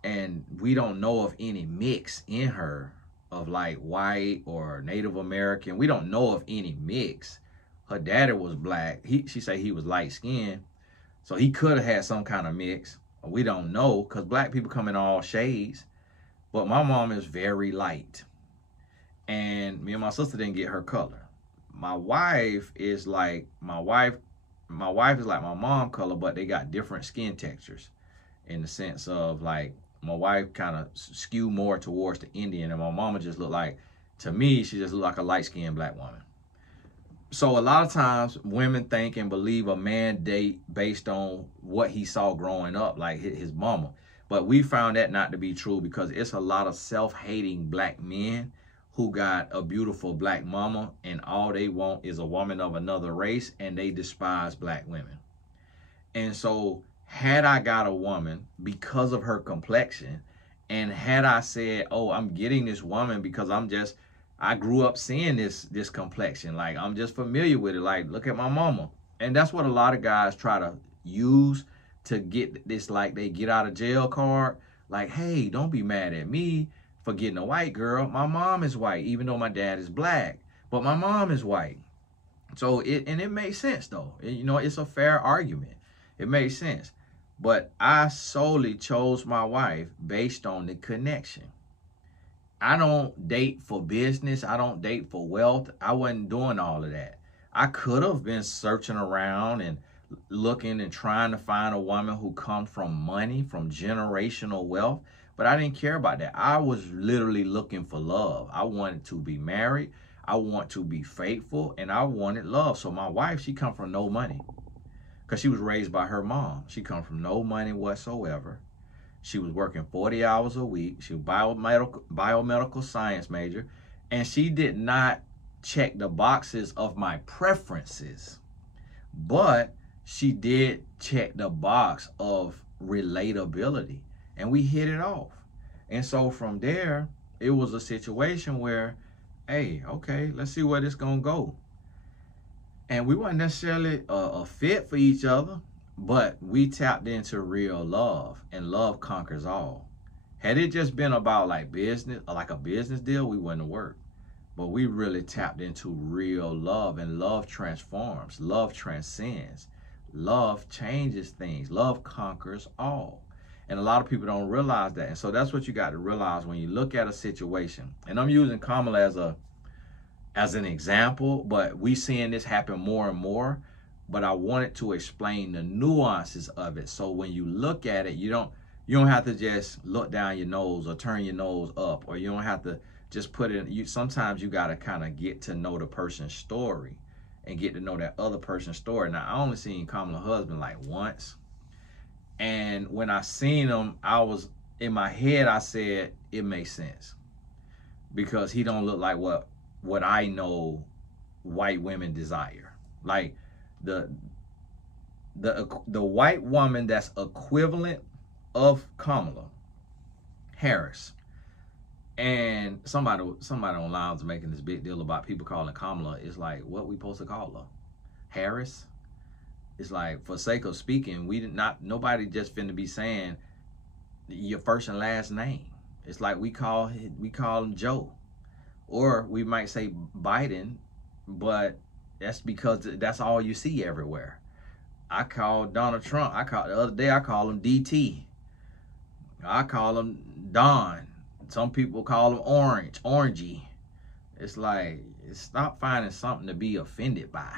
And we don't know of any mix in her of like white or Native American. We don't know of any mix. Her daddy was black. She said he was light skinned. So he could have had some kind of mix. We don't know because black people come in all shades. But my mom is very light. And me and my sister didn't get her color. My wife is like my mom color, but they got different skin textures in the sense of like my wife kind of skew more towards the Indian, and my mama just looked like, to me, she just looked like a light-skinned black woman. So a lot of times women think and believe a man date based on what he saw growing up, like his mama. But we found that not to be true because it's a lot of self-hating black men who got a beautiful black mama and all they want is a woman of another race, and they despise black women. And so had I got a woman because of her complexion, and had I said, oh, I'm getting this woman because I grew up seeing this complexion. Like, I'm just familiar with it. Like, look at my mama. And that's what a lot of guys try to use to get this, like, they get out of jail card. Like, hey, don't be mad at me for getting a white girl. My mom is white, even though my dad is black. But my mom is white. So it makes sense, though. It's a fair argument. It makes sense. But I solely chose my wife based on the connection. I don't date for business. I don't date for wealth. I wasn't doing all of that. I could have been searching around and looking and trying to find a woman who comes from money, from generational wealth, but I didn't care about that. I was literally looking for love. I wanted to be married. I want to be faithful, and I wanted love. So my wife, she come from no money because she was raised by her mom. She come from no money whatsoever. She was working 40 hours a week. She was biomedical science major. And she did not check the boxes of my preferences. But she did check the box of relatability. And we hit it off. And so from there, it was a situation where, hey, okay, let's see where this gonna go. And we weren't necessarily a fit for each other, but we tapped into real love, and love conquers all. Had it just been about like business, like a business deal, we wouldn't have worked. But we really tapped into real love, and love transforms, love transcends, love changes things, love conquers all. And a lot of people don't realize that. And so that's what you got to realize when you look at a situation. And I'm using Kamala as an example, but we seeing this happen more and more. But I wanted to explain the nuances of it. So when you look at it, you don't have to just look down your nose or turn your nose up, or you don't have to just put it in. Sometimes you got to kind of get to know the person's story and get to know that other person's story. Now, I only seen Kamala's husband like once. And when I seen him, I was in my head, I said, it makes sense. Because he don't look like what I know white women desire. Like, the white woman that's equivalent of Kamala Harris, and somebody online was making this big deal about people calling Kamala. It's like, what we supposed to call her? Harris? It's like, for sake of speaking, nobody just finna be saying your first and last name. It's like we call him Joe, or we might say Biden, but that's because that's all you see everywhere. I called Donald Trump. The other day I call him DT. I call him Don. Some people call him Orangey. It's like, stop finding something to be offended by.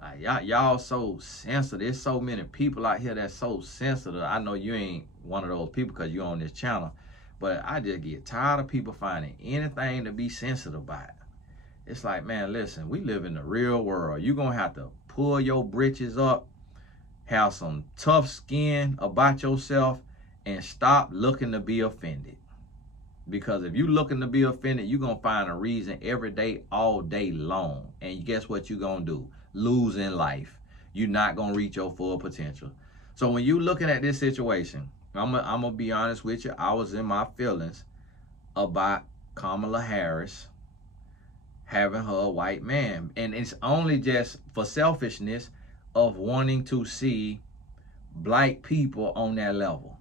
Like, y'all so sensitive. There's so many people out here that's so sensitive. I know you ain't one of those people because you're on this channel, but I just get tired of people finding anything to be sensitive about. It's like, man, listen, we live in the real world. You're going to have to pull your britches up, have some tough skin about yourself, and stop looking to be offended. Because if you looking to be offended, you're going to find a reason every day, all day long. And guess what you're going to do? Lose in life. You're not going to reach your full potential. So when you looking at this situation, I'm going to be honest with you. I was in my feelings about Kamala Harris having her white man. And it's only just for selfishness of wanting to see black people on that level.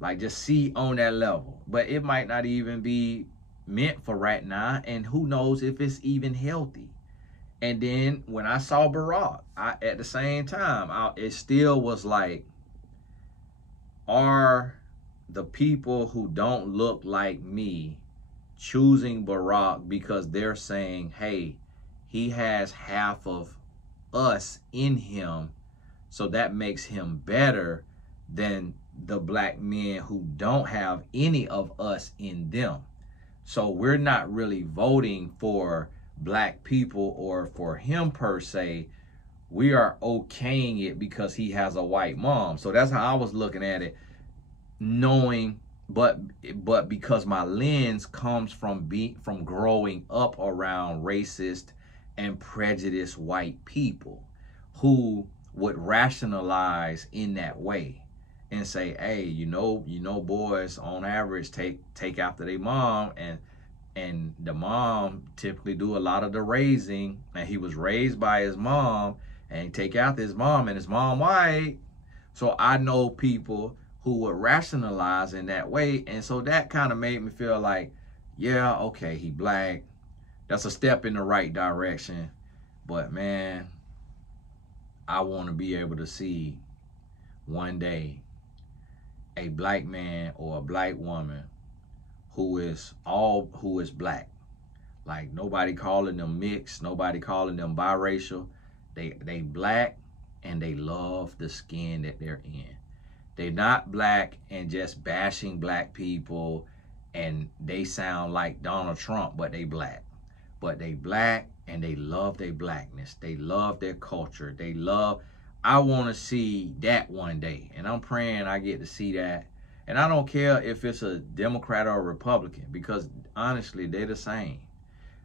Like, just see on that level. But it might not even be meant for right now. And who knows if it's even healthy. And then when I saw Barack, at the same time, it still was like, are the people who don't look like me choosing Barack because they're saying, hey, he has half of us in him, so that makes him better than the black men who don't have any of us in them. So we're not really voting for black people or for him per se. We are okaying it because he has a white mom. So that's how I was looking at it, knowing, but because my lens comes from growing up around racist and prejudiced white people who would rationalize in that way and say, hey, you know, boys on average take after their mom, and the mom typically do a lot of the raising, and he was raised by his mom, and he take after his mom, and his mom white. So I know people who would rationalize in that way, and so that kind of made me feel like, yeah, okay, he black. That's a step in the right direction. But man, I want to be able to see one day a black man or a black woman who is black. Like, nobody calling them mixed, nobody calling them biracial. They black, and they love the skin that they're in. They're not black and just bashing black people, and they sound like Donald Trump, but they black. But they black, and they love their blackness. They love their culture. I want to see that one day, and I'm praying I get to see that. And I don't care if it's a Democrat or a Republican, because honestly, they're the same.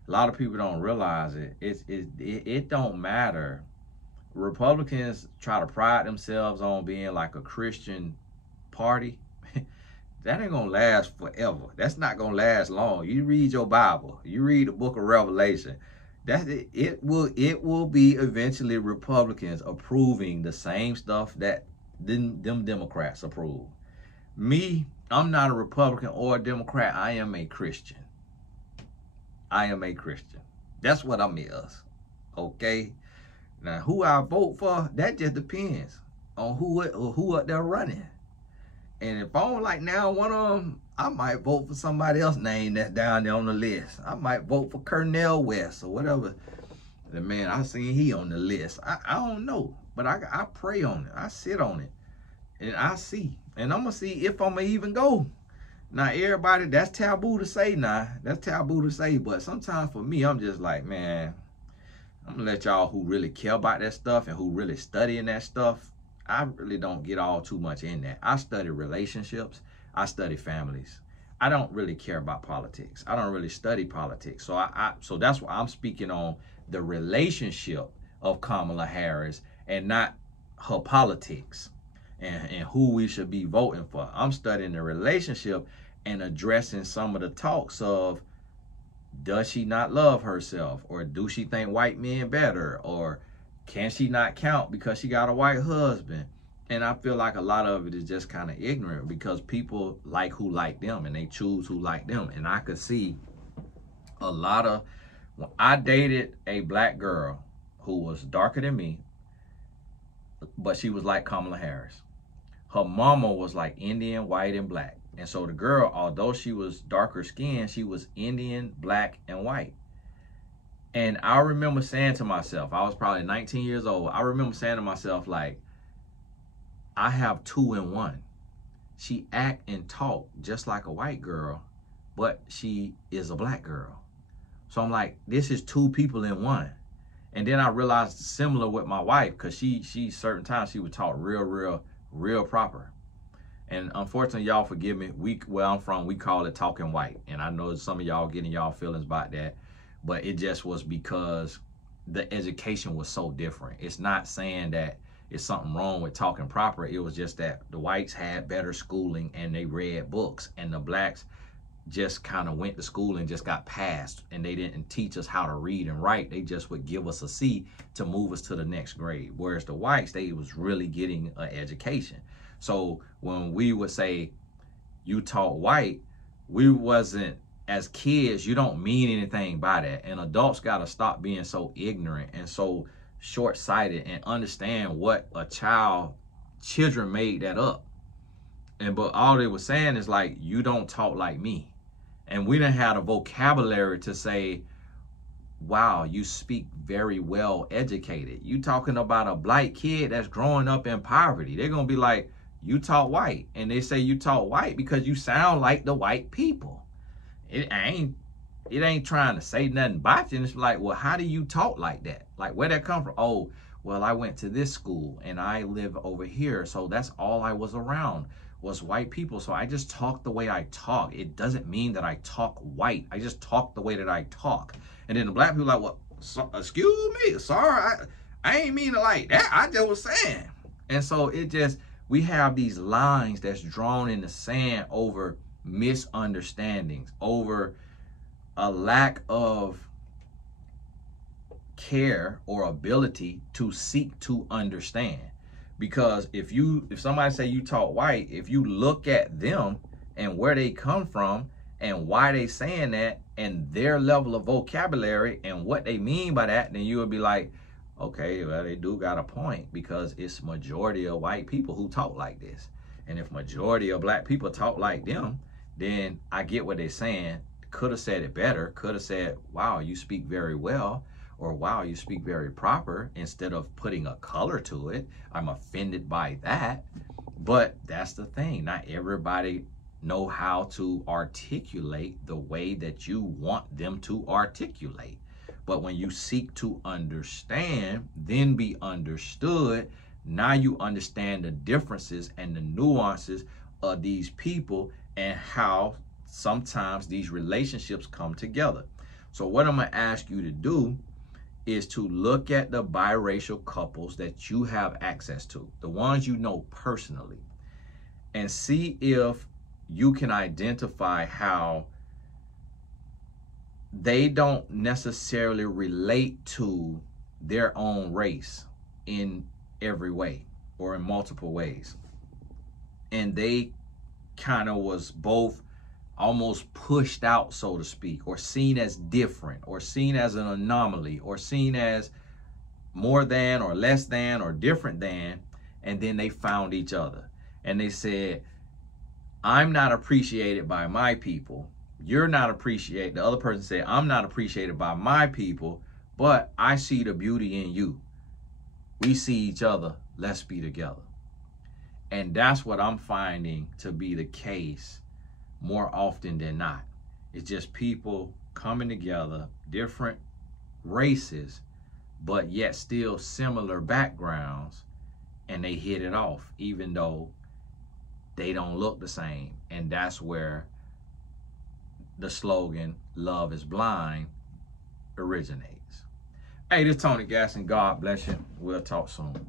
A lot of people don't realize it. It don't matter. Republicans try to pride themselves on being like a Christian party. That ain't gonna last forever. That's not gonna last long. You read your Bible. You read the book of Revelation. It will be eventually Republicans approving the same stuff that them Democrats approve. Me, I'm not a Republican or a Democrat. I am a Christian. I am a Christian. That's what I'm is. Okay? Now, who I vote for, that just depends on who up there running. And if I don't like now one of them, I might vote for somebody else's name that's down there on the list. I might vote for Cornel West or whatever. The man, I seen he on the list. I don't know, but I pray on it. I sit on it, and I see. And I'm going to see if I'm going to even go. Now, everybody, that's taboo to say now. That's taboo to say. But sometimes for me, I'm just like, man, I'm going to let y'all who really care about that stuff and who really studying that stuff, I really don't get all too much in that. I study relationships. I study families. I don't really care about politics. I don't really study politics. So so that's why I'm speaking on the relationship of Kamala Harris and not her politics and who we should be voting for. I'm studying the relationship and addressing some of the talks of, does she not love herself? Or do she think white men better? Or can she not count because she got a white husband? And I feel like a lot of it is just kind of ignorant because people like who like them and they choose who like them. And I could see a lot of, when I dated a black girl who was darker than me, but she was like Kamala Harris. Her mama was like Indian, white, and black. And so the girl, although she was darker skinned, she was Indian, black, and white. And I remember saying to myself, I was probably 19 years old. I remember saying to myself, like, I have two in one. She act and talk just like a white girl, but she is a black girl. So I'm like, this is two people in one. And then I realized similar with my wife, because she certain times she would talk real proper. And unfortunately, y'all forgive me. Where I'm from, we call it talking white. And I know some of y'all getting y'all feelings about that, but it just was because the education was so different. It's not saying that it's something wrong with talking proper. It was just that the whites had better schooling and they read books, and the blacks just kind of went to school and just got passed, and they didn't teach us how to read and write. They just would give us a C to move us to the next grade. Whereas the whites, they was really getting an education. So when we would say you taught white, we wasn't, as kids, you don't mean anything by that. And adults got to stop being so ignorant and so short-sighted and understand what children made that up. But all they were saying is like, you don't talk like me. And we didn't have a vocabulary to say, wow, you speak very well educated. You talking about a black kid that's growing up in poverty. They're going to be like, you talk white. And they say you talk white because you sound like the white people. It ain't trying to say nothing about you. And it's like, well, how do you talk like that? Like, where'd that come from? Oh, well, I went to this school and I live over here. So that's all I was around was white people. So I just talk the way I talk. It doesn't mean that I talk white. I just talk the way that I talk. And then the black people are like, well, excuse me, sorry, I ain't mean it like that. I just was saying. And so we have these lines that's drawn in the sand over misunderstandings, over a lack of care or ability to seek to understand. Because if somebody say you talk white, if you look at them and where they come from and why they saying that and their level of vocabulary and what they mean by that, then you would be like, okay, well, they do got a point, because it's majority of white people who talk like this. And if majority of black people talk like them, then I get what they're saying. Could have said it better, could have said, wow, you speak very well, or wow, you speak very proper, instead of putting a color to it. I'm offended by that. But that's the thing. Not everybody know how to articulate the way that you want them to articulate. But when you seek to understand, then be understood, now you understand the differences and the nuances of these people and how sometimes these relationships come together. So what I'm going to ask you to do is to look at the biracial couples that you have access to, the ones you know personally, and see if you can identify how they don't necessarily relate to their own race in every way or in multiple ways. And they kind of was both almost pushed out, so to speak, or seen as different, or seen as an anomaly, or seen as more than or less than or different than. And then they found each other and they said, I'm not appreciated by my people. You're not appreciated. The other person said, I'm not appreciated by my people, but I see the beauty in you. We see each other. Let's be together. And that's what I'm finding to be the case more often than not. It's just people coming together, different races, but yet still similar backgrounds, and they hit it off, even though they don't look the same. And that's where the slogan, love is blind, originates. Hey, this is Tony Gasson. God bless you. We'll talk soon.